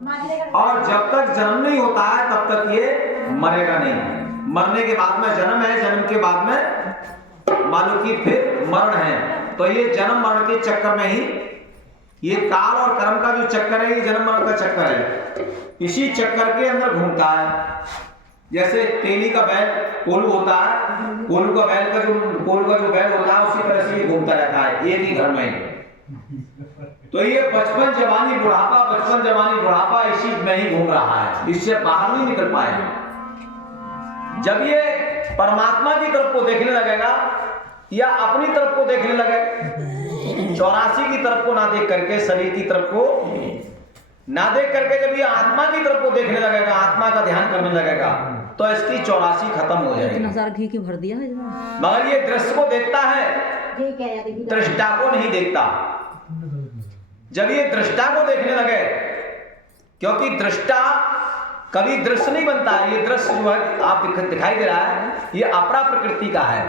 और जब तक जन्म नहीं होता है तब तक ये मरेगा नहीं। मरने के बाद में जन्म है, जन्म के बाद में मानो कि फिर मरण है। तो ये जन्म मरण के चक्कर में ही ये काल और कर्म का जो चक्कर है, ये जन्म मरण का चक्कर है, इसी चक्कर के अंदर घूमता है। जैसे तेली का बैल कोल्हू होता है, कोल्हू का जो बैल होता है उसी तरह से ये घूमता रहता है एक ही घर में। तो ये बचपन जवानी बुढ़ापा, बचपन जवानी बुढ़ापा इसी में ही घूम रहा है, इससे बाहर नहीं निकल पाए। जब ये परमात्मा की तरफ को देखने लगेगा या अपनी तरफ को देखने लगे, 84 की तरफ को ना देख करके, शरीर की तरफ को ना देख करके जब ये आत्मा की तरफ को देखने लगेगा, आत्मा का ध्यान करने लगेगा, तो इसकी 84 खत्म हो जाएगी। घी की भर दिया है, मगर ये दृश्य को देखता है, दृष्टा को नहीं देखता। जब ये दृष्टा को देखने लगे, क्योंकि दृष्टा कभी दृश्य नहीं बनता है, ये दृश्य जो है आप दिखाई दे रहा है, ये अपरा प्रकृति का है।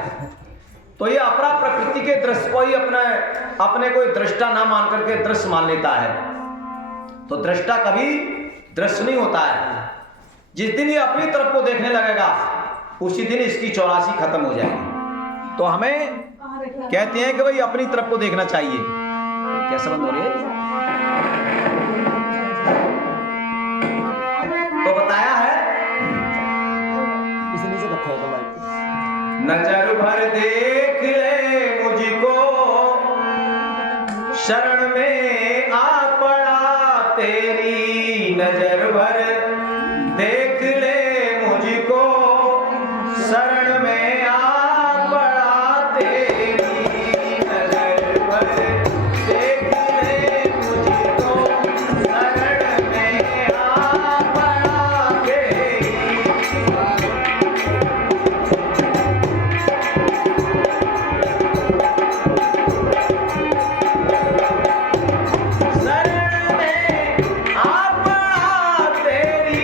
तो ये अपरा प्रकृति के दृश्य को ही अपने कोई दृष्टा ना मान करके दृश्य मान लेता है। तो दृष्टा कभी दृश्य नहीं होता है। जिस दिन ये अपनी तरफ को देखने लगेगा उसी दिन इसकी 84 खत्म हो जाएगी। तो हमें कहते हैं कि भाई अपनी तरफ को देखना चाहिए। कैसा बंद हो रही है? तो बताया है नजर भर देख ले मुझको, शरण में आ पड़ा तेरी। नजर भर देख ले मुझको, शरण में आ पड़ा तेरी। नजर भर देख ले मुझको, शरण में आ पड़ा तेरी।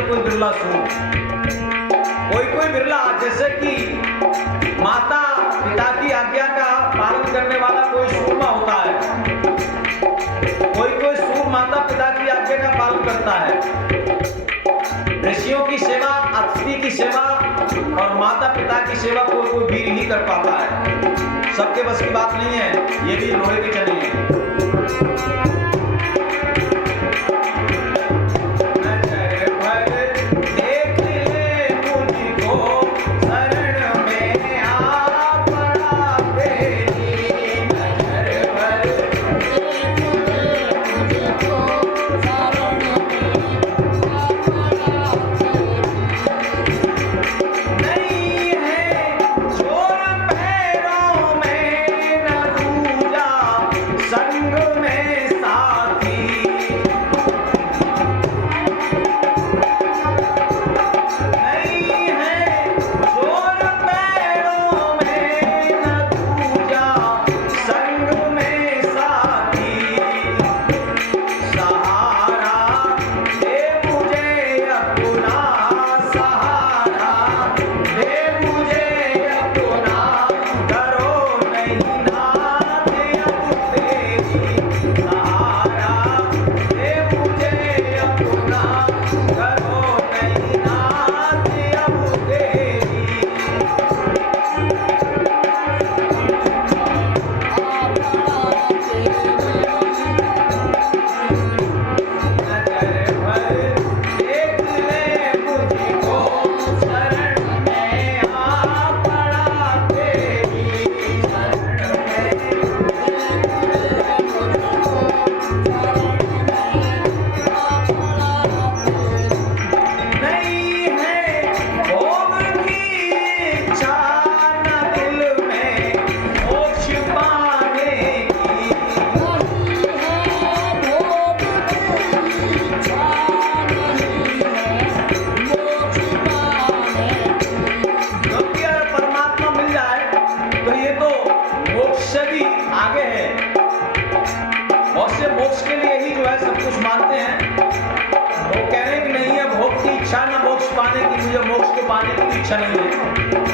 कोई बिरला सूर, कोई बिरला, जैसे कि माता पिता की आज्ञा का पालन करने वाला कोई सूरमा होता है, कोई सूर माता पिता की आज्ञा का पालन करता है। ऋषियों की सेवा, अतिथि की सेवा और माता पिता की सेवा कोई वीर ही कर पाता है। सबके बस की बात नहीं है, ये भी लोहे की चली है। संग और से मोक्ष के लिए ही जो है सब कुछ मानते हैं। वो कह रहे कि नहीं है भोग की इच्छा, न मोक्ष पाने की, मुझे मोक्ष को पाने की इच्छा नहीं है।